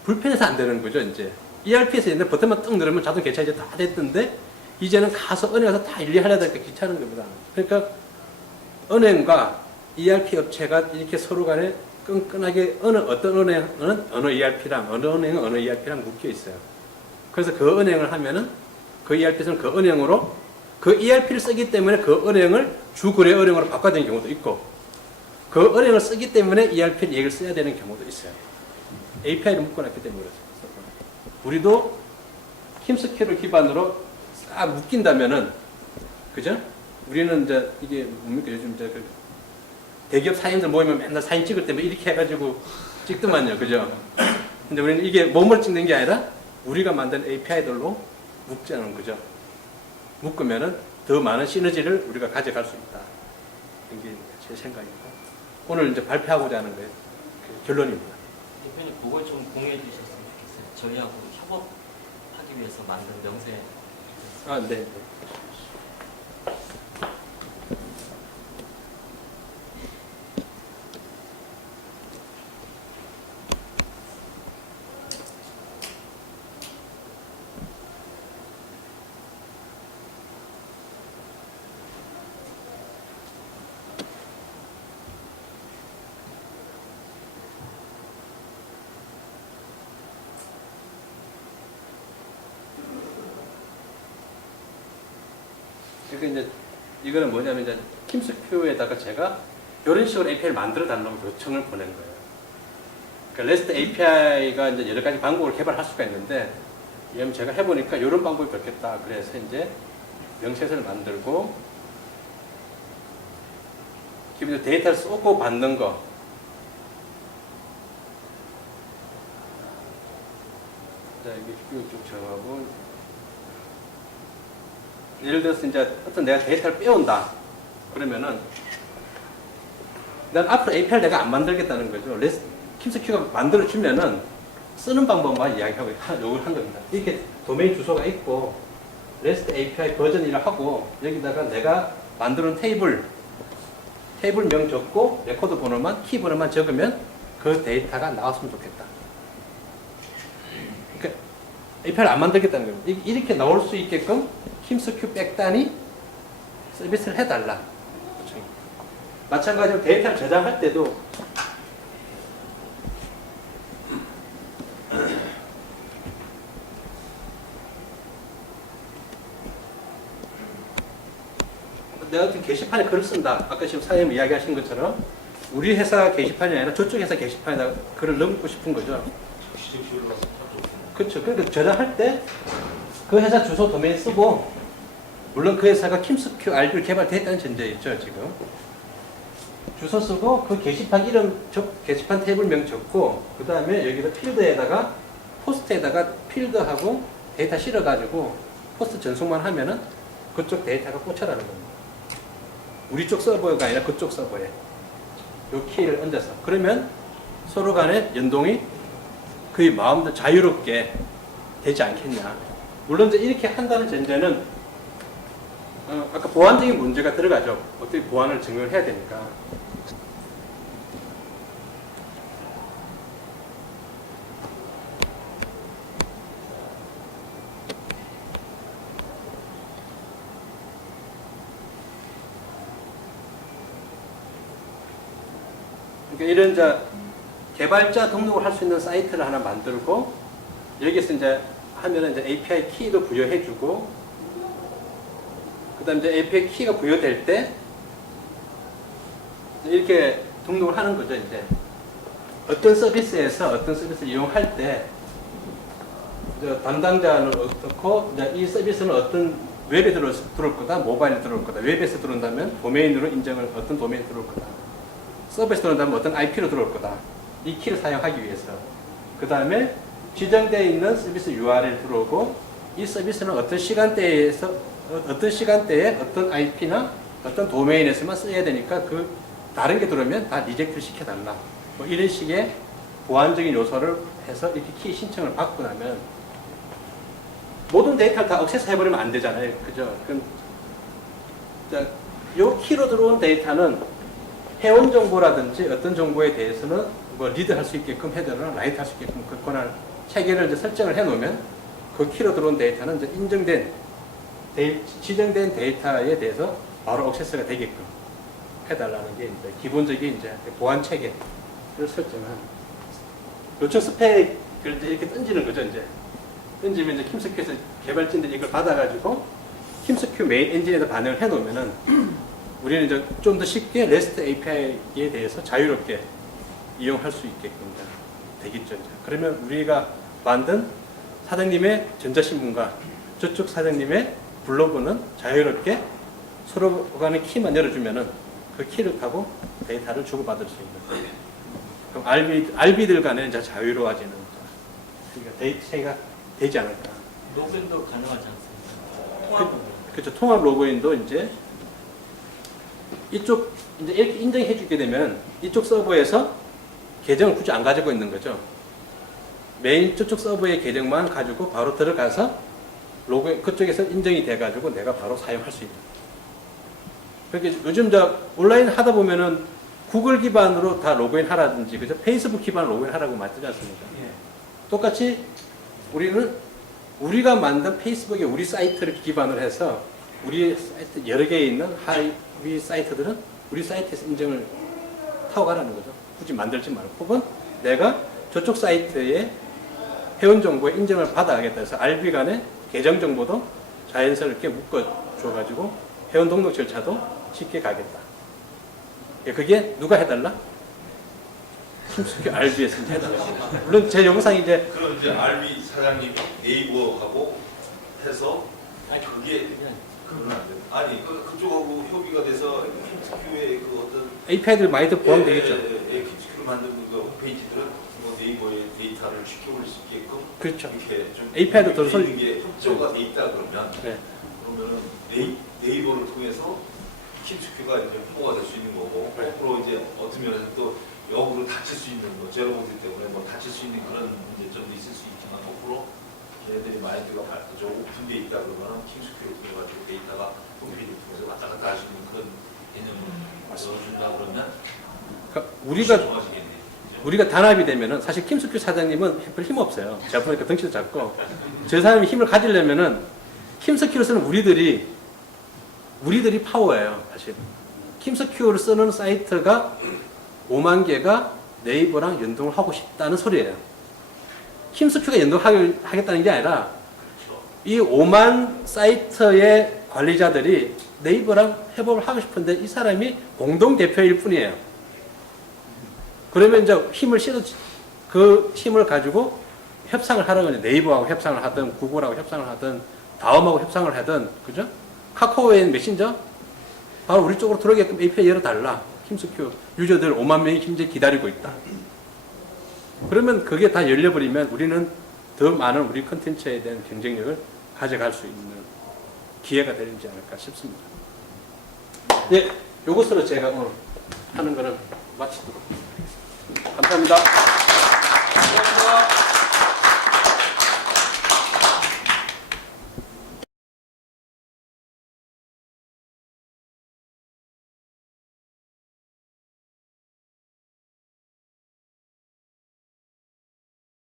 불편해서 안 되는 거죠. 이제 ERP에서 옛날에 버튼만 뚝 누르면 자동 개차 이제 다 됐던데 이제는 가서 은행 가서 다 일일이 하려다 보니까 귀찮은 겁니다. 그러니까 은행과 ERP 업체가 이렇게 서로 간에 끈끈하게 어떤 은행은 어느 ERP랑 어느 은행은 어느 ERP랑 묶여 있어요. 그래서 그 은행을 하면은 그 ERP에서는 그 은행으로 그 ERP를 쓰기 때문에 그 은행을 주거래 은행으로 바꿔야 되는 경우도 있고 그 은행을 쓰기 때문에 ERP를 얘기를 써야 되는 경우도 있어요. API를 묶어놨기 때문에 그렇죠. 우리도 힘스큐를 기반으로 싹 묶인다면은 그죠? 우리는 이제 이게 뭡니까 요즘 이제 그 대기업 사인들 모이면 맨날 사진 찍을 때 뭐 이렇게 해가지고 찍더만요, 그죠? 근데 우리는 이게 몸을 찍는 게 아니라 우리가 만든 API들로 묶자는 거죠. 묶으면은 더 많은 시너지를 우리가 가져갈 수 있다. 이게 제 생각이고 오늘 이제 발표하고자 하는 거예요. 그 결론입니다. 대표님 그걸 좀 공유해 주셨으면 좋겠어요. 저희하고 협업하기 위해서 만든 명세. 아, 네. 그러니까 이제 이거는 뭐냐면 이제 팀스큐에다가 제가 이런 식으로 API를 만들어 달라고 요청을 보낸 거예요. 그러니까 REST API가 이제 여러 가지 방법을 개발할 수가 있는데, 그럼 제가 해보니까 이런 방법이 좋겠다. 그래서 이제 명세서를 만들고, 기본 적으로 데이터를 쏘고 받는 거. 자, 이게 쭉 정하고, 예를 들어서 이제 어떤 내가 데이터를 빼온다. 그러면은 난 앞으로 API를 내가 안 만들겠다는 거죠. 킴스큐가 만들어주면은 쓰는 방법만 이야기하고 요걸 한 겁니다. 이렇게 도메인 주소가 있고 REST API 버전이라 하고 여기다가 내가 만드는 테이블명 적고 레코드 번호만 키 번호만 적으면 그 데이터가 나왔으면 좋겠다. 그러니까 API를 안 만들겠다는 겁니다. 이렇게 나올 수 있게끔 킴스큐 백단이 서비스를 해달라. 마찬가지로 데이터를 저장할 때도 내가 어떤 게시판에 글을 쓴다. 아까 지금 사장님 이야기하신 것처럼 우리 회사 게시판이 아니라 저쪽 회사 게시판에다 글을 넣고 싶은 거죠. 그렇죠. 그러니까 저장할 때 그 회사 주소 도메인 쓰고 물론 그 회사가 킴스큐 RB를 개발됐다는 전제였죠. 지금 주소 쓰고 그 게시판 이름 게시판 테이블명 적고 그 다음에 여기다 필드에다가 포스트에다가 필드하고 데이터 실어가지고 포스트 전송만 하면은 그쪽 데이터가 꽂혀라는 겁니다. 우리 쪽 서버가 아니라 그쪽 서버에 요 키를 얹어서 그러면 서로 간에 연동이 거의 마음대로 자유롭게 되지 않겠냐. 물론 이제 이렇게 한다는 전제는 아까 보안적인 문제가 들어가죠. 어떻게 보안을 증명을 해야 되니까. 그러니까 이런 이제 개발자 등록을 할 수 있는 사이트를 하나 만들고 여기서 이제 하면은 이제 API 키도 부여해주고 그다음 이제 API 키가 부여될 때 이렇게 등록을 하는 거죠. 이제 어떤 서비스에서 어떤 서비스를 이용할 때 이제 담당자는 어떻고 이제 이 서비스는 어떤 웹에 들어올 거다, 모바일에 들어올 거다. 웹에서 들어온다면 도메인으로 인정을 어떤 도메인에 들어올 거다. 서비스 들어온다면 어떤 IP로 들어올 거다. 이 키를 사용하기 위해서. 그 다음에 지정되어 있는 서비스 URL 들어오고 이 서비스는 어떤 시간대에 어떤 IP나 어떤 도메인에서만 써야 되니까 그 다른 게 들어오면 다 리젝트 시켜달라. 뭐 이런 식의 보안적인 요소를 해서 이렇게 키 신청을 받고 나면 모든 데이터를 다 액세스 해버리면 안 되잖아요. 그죠? 그럼 요 키로 들어온 데이터는 회원 정보라든지 어떤 정보에 대해서는 뭐 리드할 수 있게끔 헤더나 라이트 할 수 있게끔 그 권한 체계를 이제 설정을 해 놓으면 그 키로 들어온 데이터는 이제 인정된 지정된 데이터에 대해서 바로 액세스가 되게끔 해달라는 게 이제 기본적인 이제 보안 체계를 설정한 요청 스펙을 이제 이렇게 던지는 거죠. 이제 던지면 이제 킴스큐에서 개발진들이 이걸 받아가지고 킴스큐 메인 엔진에다 반영을 해 놓으면은 우리는 이제 좀 더 쉽게 REST API에 대해서 자유롭게 이용할 수 있게끔 되겠죠. 이제. 그러면 우리가 만든 사장님의 전자신문과 저쪽 사장님의 블로그는 자유롭게 서로 간의 키만 열어주면은 그 키를 타고 데이터를 주고받을 수 있는. 그럼 RB들 간에 이제 자유로워지는. 그러니까 데이터가 되지 않을까. 로그인도 가능하지 않습니까? 그렇죠. 통합 로그인도 이제 이쪽 이제 이렇게 인정해 주게 되면 이쪽 서버에서 계정을 굳이 안 가지고 있는 거죠. 메인 저쪽 서버의 계정만 가지고 바로 들어가서 로그인 그쪽에서 인정이 돼 가지고 내가 바로 사용할 수 있는. 그렇게 요즘 온라인 하다 보면은 구글 기반으로 다 로그인 하라든지 그죠? 페이스북 기반 로그인 하라고 말하지 않습니까? 예. 똑같이 우리는 우리가 만든 페이스북에 우리 사이트를 기반으로 해서 우리 사이트 여러 개에 있는 하위 사이트들은 우리 사이트에서 인정을 타고 가라는 거죠. 굳이 만들지 말고. 혹은 내가 저쪽 사이트에 회원 정보에 인정을 받아야겠다 해서 RB 간의 계정 정보도 자연스럽게 묶어줘가지고 회원 등록 절차도 쉽게 가겠다. 그게 누가 해달라? 킴스큐 RB에서 이제 해달라. 물론 제 영상이 이제 그럼 이제 RB 사장님이 네이버하고 해서 아니, 그게 그건 안 돼요. 아니 그쪽하고 협의가 돼서 킴스큐의 그 어떤 API들 많이들 보완되겠죠. 킴스큐를 만든 그 홈페이지들은 뭐 네이버의 데이터를 쉽게 올릴 수 있게끔 그렇죠. 이렇게 좀 API도 더 이게 협조가 돼 있다 그러면 네. 그러면은 네이버를 통해서 킴스큐가 이제 홍보가 될 수 있는 거고, 네. 거꾸로 이제 어떤 면에서 또 역으로 다칠 수 있는 거, 제로보드 때문에 뭐 다칠 수 있는 그런 문제점도 있을 수 있지만, 거꾸로 걔네들이 마인드가 좀 오픈돼 있다 그러면은 킴스큐를 통해 가지고 데이터가 홈페이지를 통해서 왔다 갔다 할 수 있는 그런 개념을 넣어준다 그러면 그러니까 좋아지겠네. 우리가 단합이 되면은 사실 김숙규 사장님은 별 힘 없어요. 제가 보니까 덩치도 작고 저 사람이 힘을 가지려면은 김숙규를 쓰는 우리들이 파워예요. 사실 김숙규를 쓰는 사이트가 5만 개가 네이버랑 연동을 하고 싶다는 소리예요. 김숙규가 연동하겠다는 게 아니라 이 5만 사이트의 관리자들이 네이버랑 협업을 하고 싶은데 이 사람이 공동 대표일 뿐이에요. 그러면 이제 힘을 실어 그 힘을 가지고 협상을 하라고 이제 네이버하고 협상을 하든 구글하고 협상을 하든 다음하고 협상을 하든 그죠? 카카오의 메신저 바로 우리 쪽으로 들어오게끔 API 열어달라. 힘스큐 유저들 5만 명이 현재 기다리고 있다. 그러면 그게 다 열려버리면 우리는 더 많은 우리 컨텐츠에 대한 경쟁력을 가져갈 수 있는 기회가 되지 않을까 싶습니다. 예, 요것으로 제가 오늘 하는 거는 마치도록 하겠습니다. 감사합니다. 감사합니다.